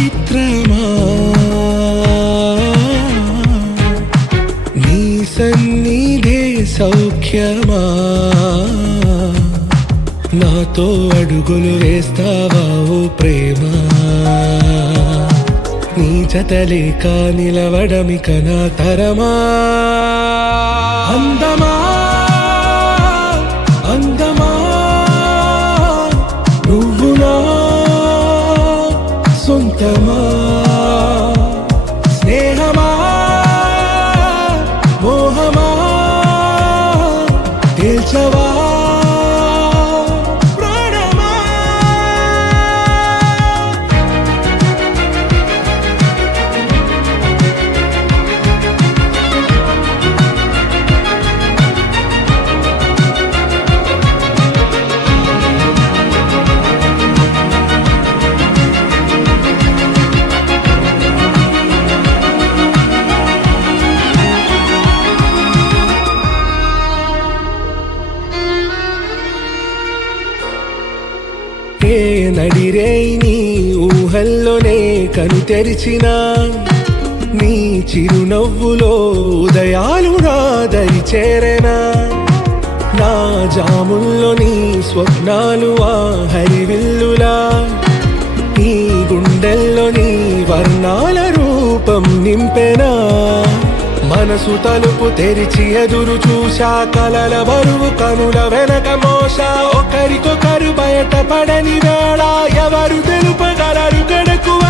మిత్రమా నీ సన్నిధే సౌఖ్యమా నాతో అడుగులు వేస్తావా ఓ ప్రేమ నీ జతలేక నిలవడమిక నా తరమా అందమా అందమా నువ్వు నా సొంతమా స్నేహమా మోహమా తేల్చవా ఏ నడిరే నీ ఊహల్లోనే కను తెరిచిన నీ చిరునవ్వులో ఉదయాలు నా దరి చేరెనా నా జాముల్లో నీ స్వప్నాలు ఆ హరివిల్లులా నీ గుండెల్లో నీ వర్ణాల రూపం నింపెనా మనసు తలుపు తెరిచి ఎదురు చూశా కలల బరువు కనుల వెనక మోసా ఒకరికొకరు బయట పడని వేళ ఎవరు తెలుపగలరు గడకువ